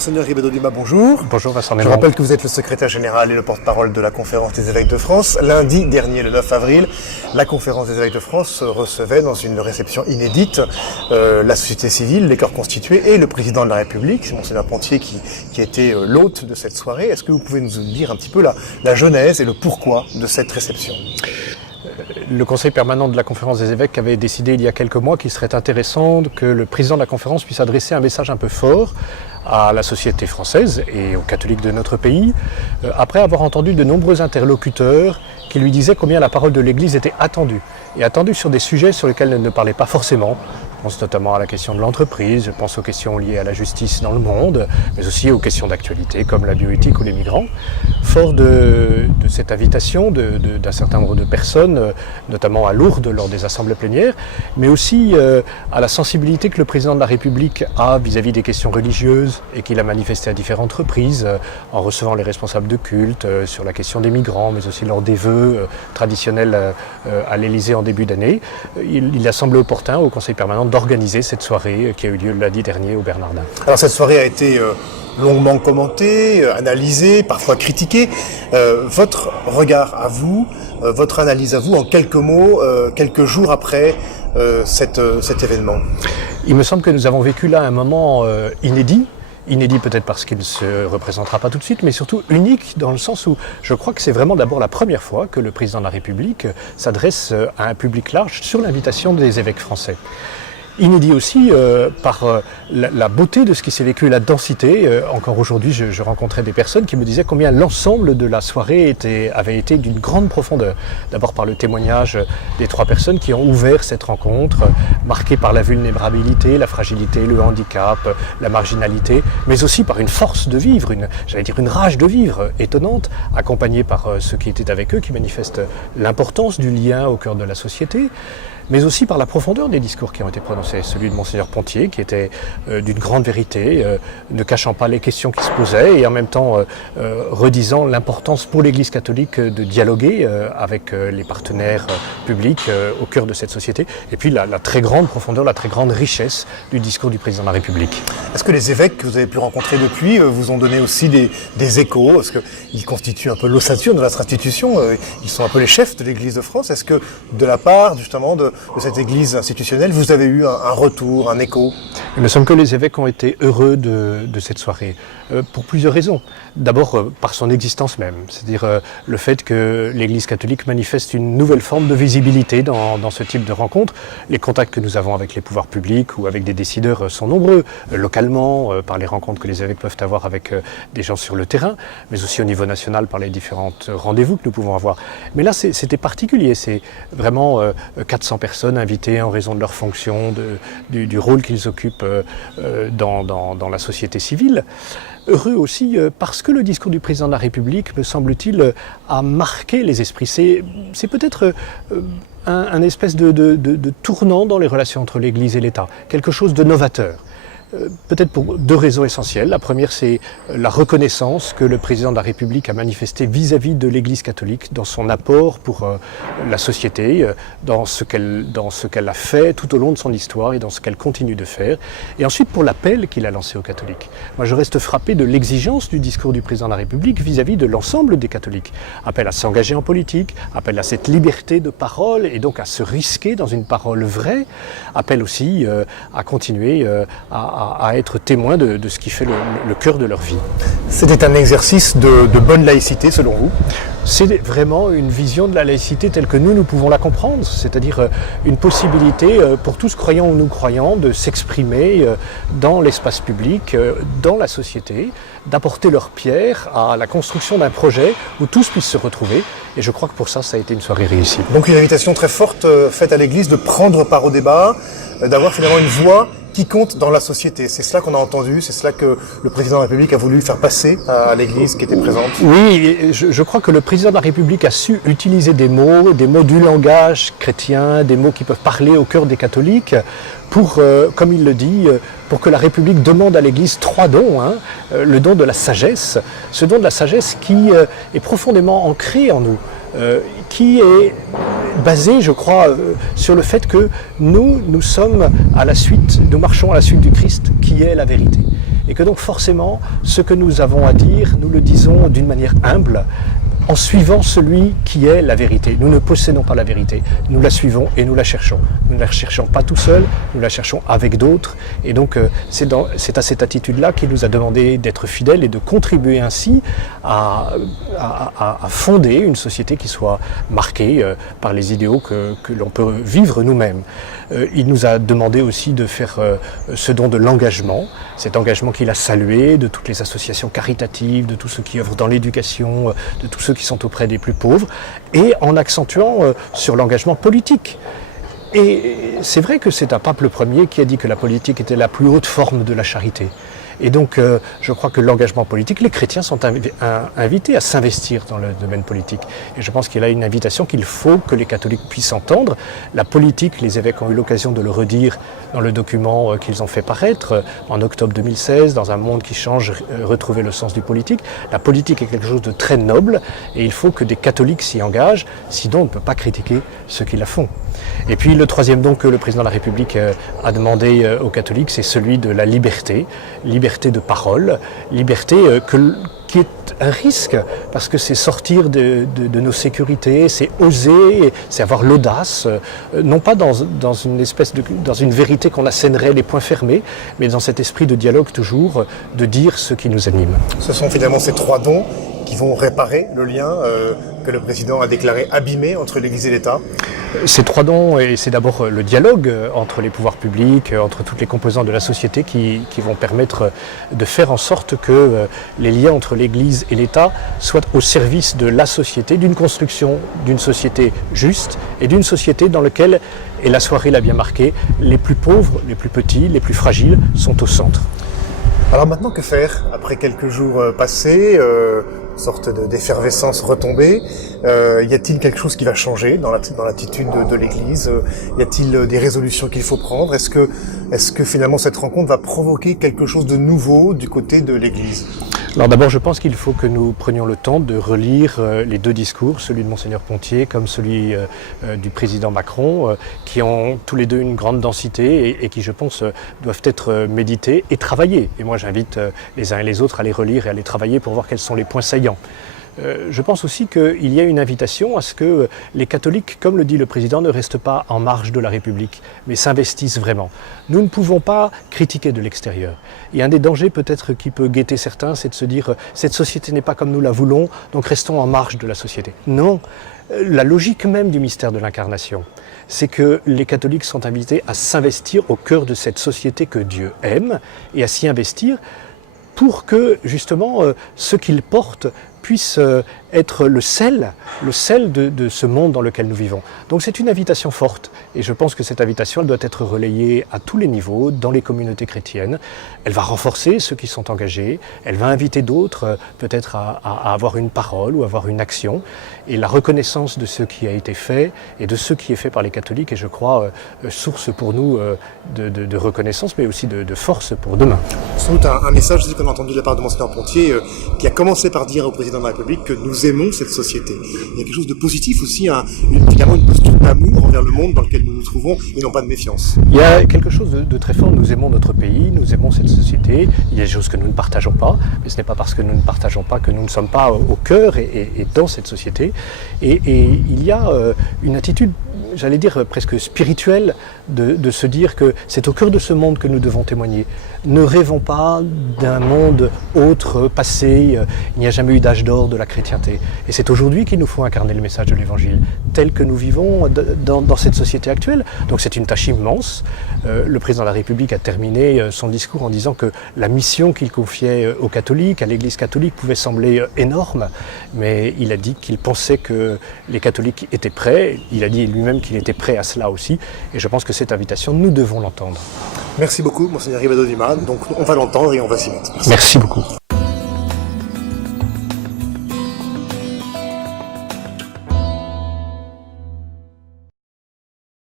Monseigneur Ribeiro Lima, bonjour. Bonjour Vincent Je rappelle que vous êtes le secrétaire général et le porte-parole de la Conférence des évêques de France. Lundi dernier, le 9 avril, la Conférence des évêques de France recevait dans une réception inédite la société civile, les corps constitués et le président de la République, c'est Monseigneur Pontier qui était l'hôte de cette soirée. Est-ce que vous pouvez nous dire un petit peu la genèse et le pourquoi de cette réception ? Le Conseil permanent de la Conférence des évêques avait décidé il y a quelques mois qu'il serait intéressant que le président de la conférence puisse adresser un message un peu fort à la société française et aux catholiques de notre pays, après avoir entendu de nombreux interlocuteurs qui lui disaient combien la parole de l'Église était attendue, et attendue sur des sujets sur lesquels elle ne parlait pas forcément. Je pense notamment à la question de l'entreprise, je pense aux questions liées à la justice dans le monde, mais aussi aux questions d'actualité comme la bioéthique ou les migrants. Fort de cette invitation d'un certain nombre de personnes, notamment à Lourdes lors des assemblées plénières, mais aussi à la sensibilité que le président de la République a vis-à-vis des questions religieuses et qu'il a manifesté à différentes reprises en recevant les responsables de culte sur la question des migrants, mais aussi lors des vœux traditionnels à l'Élysée en début d'année. Il a semblé opportun au Conseil permanent d'organiser cette soirée qui a eu lieu lundi dernier au Bernardin. Alors cette soirée a été longuement commentée, analysée, parfois critiquée. Votre regard à vous, votre analyse à vous en quelques mots, quelques jours après cet événement. Il me semble que nous avons vécu là un moment inédit peut-être parce qu'il ne se représentera pas tout de suite, mais surtout unique dans le sens où je crois que c'est vraiment d'abord la première fois que le président de la République s'adresse à un public large sur l'invitation des évêques français. Inédit aussi par la beauté de ce qui s'est vécu, la densité. Encore aujourd'hui, je rencontrais des personnes qui me disaient combien l'ensemble de la soirée avait été d'une grande profondeur. D'abord par le témoignage des trois personnes qui ont ouvert cette rencontre, marquée par la vulnérabilité, la fragilité, le handicap, la marginalité, mais aussi par une force de vivre, une rage de vivre étonnante, accompagnée par ceux qui étaient avec eux, qui manifestent l'importance du lien au cœur de la société, mais aussi par la profondeur des discours qui ont été prononcés. Celui de Monseigneur Pontier, qui était d'une grande vérité, ne cachant pas les questions qui se posaient et en même temps redisant l'importance pour l'Église catholique de dialoguer avec les partenaires publics au cœur de cette société. Et puis la très grande profondeur, la très grande richesse du discours du président de la République. Est-ce que les évêques que vous avez pu rencontrer depuis vous ont donné aussi des échos? Parce qu'ils constituent un peu l'ossature de notre institution, ils sont un peu les chefs de l'Église de France. Est-ce que de la part justement de cette église institutionnelle, vous avez eu un retour, un écho? Il me semble que les évêques ont été heureux de cette soirée, pour plusieurs raisons. D'abord par son existence même, c'est-à-dire le fait que l'Église catholique manifeste une nouvelle forme de visibilité dans ce type de rencontre. Les contacts que nous avons avec les pouvoirs publics ou avec des décideurs sont nombreux, localement, par les rencontres que les évêques peuvent avoir avec des gens sur le terrain, mais aussi au niveau national par les différents rendez-vous que nous pouvons avoir. Mais là, c'était particulier, c'est vraiment 400 personnes invitées en raison de leur fonction, du rôle qu'ils occupent dans la société civile. Heureux aussi parce que le discours du président de la République, me semble-t-il, a marqué les esprits. C'est peut-être un espèce de tournant dans les relations entre l'Église et l'État, quelque chose de novateur. Peut-être pour deux raisons essentielles. La première, c'est la reconnaissance que le président de la République a manifestée vis-à-vis de l'Église catholique dans son apport pour la société, dans ce qu'elle a fait tout au long de son histoire et dans ce qu'elle continue de faire. Et ensuite pour l'appel qu'il a lancé aux catholiques. Moi, je reste frappé de l'exigence du discours du président de la République vis-à-vis de l'ensemble des catholiques. Appel à s'engager en politique, appel à cette liberté de parole et donc à se risquer dans une parole vraie, appel aussi à continuer à être témoin de ce qui fait le cœur de leur vie. C'était un exercice de bonne laïcité selon vous? C'est vraiment une vision de la laïcité telle que nous pouvons la comprendre, c'est-à-dire une possibilité pour tous croyants ou non-croyants de s'exprimer dans l'espace public, dans la société, d'apporter leur pierre à la construction d'un projet où tous puissent se retrouver. Et je crois que pour ça a été une soirée réussie. Donc une invitation très forte faite à l'Église de prendre part au débat, d'avoir finalement une voix qui compte dans la société. C'est cela qu'on a entendu, c'est cela que le président de la République a voulu faire passer à l'Église qui était présente. Oui, je crois que le président de la République a su utiliser des mots du langage chrétien, des mots qui peuvent parler au cœur des catholiques, pour, comme il le dit, pour que la République demande à l'Église 3 dons. Le don de la sagesse, ce don de la sagesse qui est profondément ancré en nous, qui est basé, je crois, sur le fait que nous marchons à la suite du Christ, qui est la vérité. et que donc forcément, ce que nous avons à dire, nous le disons d'une manière humble, en suivant celui qui est la vérité. Nous ne possédons pas la vérité, nous la suivons et nous la cherchons. Nous ne la cherchons pas tout seuls, nous la cherchons avec d'autres. Et donc c'est à cette attitude-là qu'il nous a demandé d'être fidèles et de contribuer ainsi à fonder une société qui soit marquée par les idéaux que l'on peut vivre nous-mêmes. Il nous a demandé aussi de faire ce don de l'engagement, cet engagement qu'il a salué de toutes les associations caritatives, de tous ceux qui œuvrent dans l'éducation, de tous ceux qui sont auprès des plus pauvres, et en accentuant sur l'engagement politique. Et c'est vrai que c'est un pape le premier qui a dit que la politique était la plus haute forme de la charité. Et donc, je crois que l'engagement politique, les chrétiens sont invités à s'investir dans le domaine politique. Et je pense qu'il y a une invitation qu'il faut que les catholiques puissent entendre. La politique, les évêques ont eu l'occasion de le redire dans le document qu'ils ont fait paraître en octobre 2016, dans un monde qui change, retrouver le sens du politique. La politique est quelque chose de très noble et il faut que des catholiques s'y engagent, sinon on ne peut pas critiquer ceux qui la font. Et puis le troisième don que le président de la République a demandé aux catholiques, c'est celui de la liberté, liberté de parole, liberté qui est un risque, parce que c'est sortir de nos sécurités, c'est oser, c'est avoir l'audace, non pas dans une vérité qu'on assènerait les poings fermés, mais dans cet esprit de dialogue toujours, de dire ce qui nous anime. Ce sont finalement ces trois dons qui vont réparer le lien que le président a déclaré abîmé entre l'Église et l'État. Ces trois dons, et c'est d'abord le dialogue entre les pouvoirs publics, entre toutes les composantes de la société qui vont permettre de faire en sorte que les liens entre l'Église et l'État soient au service de la société, d'une construction d'une société juste et d'une société dans laquelle, et la soirée l'a bien marqué, les plus pauvres, les plus petits, les plus fragiles sont au centre. Alors maintenant, que faire après quelques jours passés, sorte d'effervescence retombée? Y a-t-il quelque chose qui va changer dans l'attitude de l'Église? Y a-t-il des résolutions qu'il faut prendre? Est-ce que finalement cette rencontre va provoquer quelque chose de nouveau du côté de l'Église? Alors d'abord, je pense qu'il faut que nous prenions le temps de relire les deux discours, celui de Monseigneur Pontier comme celui du président Macron, qui ont tous les deux une grande densité et qui, je pense, doivent être médités et travaillés. Et moi, j'invite les uns et les autres à les relire et à les travailler pour voir quels sont les points saillants. Je pense aussi qu'il y a une invitation à ce que les catholiques, comme le dit le président, ne restent pas en marge de la République, mais s'investissent vraiment. Nous ne pouvons pas critiquer de l'extérieur. Et un des dangers peut-être qui peut guetter certains, c'est de se dire « cette société n'est pas comme nous la voulons, donc restons en marge de la société ». Non, la logique même du mystère de l'incarnation, c'est que les catholiques sont invités à s'investir au cœur de cette société que Dieu aime et à s'y investir pour que justement ce qu'ils portent puisse être le sel de ce monde dans lequel nous vivons. Donc c'est une invitation forte et je pense que cette invitation elle doit être relayée à tous les niveaux dans les communautés chrétiennes. Elle va renforcer ceux qui sont engagés, elle va inviter d'autres peut-être à avoir une parole ou avoir une action, et la reconnaissance de ce qui a été fait et de ce qui est fait par les catholiques est, je crois, source pour nous de reconnaissance mais aussi de force pour demain. Sans doute un message qu'on a entendu de la part de Monseigneur Pontier qui a commencé par dire au président de la République que nous aimons cette société. Il y a quelque chose de positif aussi, finalement une posture d'amour envers le monde dans lequel nous nous trouvons et non pas de méfiance. Il y a quelque chose de très fort, nous aimons notre pays, nous aimons cette société, il y a des choses que nous ne partageons pas, mais ce n'est pas parce que nous ne partageons pas que nous ne sommes pas au cœur et dans cette société. Et il y a une attitude, j'allais dire presque spirituelle, de se dire que c'est au cœur de ce monde que nous devons témoigner. Ne rêvons pas d'un monde autre, passé, il n'y a jamais eu d'âge d'or de la chrétienté. Et c'est aujourd'hui qu'il nous faut incarner le message de l'Évangile, tel que nous vivons dans cette société actuelle. Donc c'est une tâche immense. Le président de la République a terminé son discours en disant que la mission qu'il confiait aux catholiques, à l'Église catholique, pouvait sembler énorme, mais il a dit qu'il pensait que les catholiques étaient prêts. Il a dit lui-même qu'il était prêt à cela aussi. Et je pense que cette invitation, nous devons l'entendre. Merci beaucoup, Monseigneur Ribado Dima. Donc on va l'entendre et on va s'y mettre. Merci beaucoup.